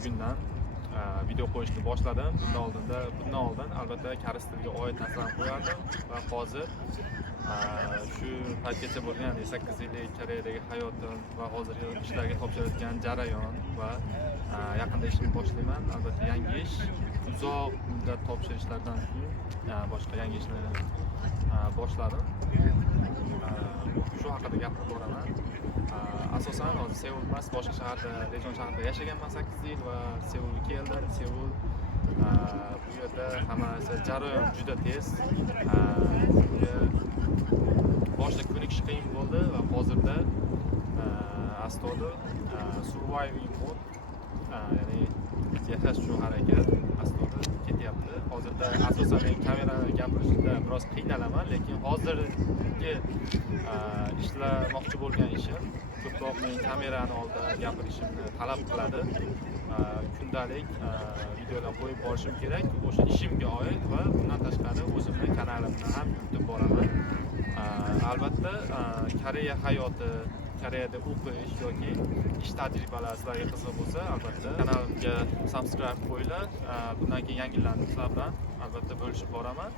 bugundan video qo'yishni boshladim. Bundan oldin albatta koreys tiliga oid narsalarni qo'yardim va hozir shu paytgacha bo'lgan 8 yillik Koreyadagi hayotim va hozir ishlarga topshirayotgan jarayon va yaqinda ishni boshlayman. Albatta yangi ish, uzoq muddat topshirishlardan keyin boshqa yangi ishni boshladim. Shu haqida gapirib boraman. Asosan hozir Seul emas, boshqa shaharda, Daejeon shahrida yashaganman 8 yil va Seulga keldim. Seul bu yerda hammasi jarayon juda tez. Boshida ko'nikish qiyin bo'ldi va hozirda astoydil surviving mode, ya'ni yashash uchun harakat astoydil ketyapti. Hozirda asosan men kamera gapirishda biroz qiynalaman, lekin hozirgi ishlamoqchi bo'lgan ishim ko'proq men kamerani oldida gapirishimni talab qiladi. Kundalik videolar qo'yib borishim kerak, o'sha ishimga oid va bundan tashqari o'zimni kanalimni ham yuritib boraman. Albatta Koreya hayoti, Koreyada o'qish yoki ish tajribalari sizlarga qiziq bo'lsa, albatta kanalimga subscribe qo'yinglar. Bundan keyin yangilanishlar bilan albatta bo'lishib boraman.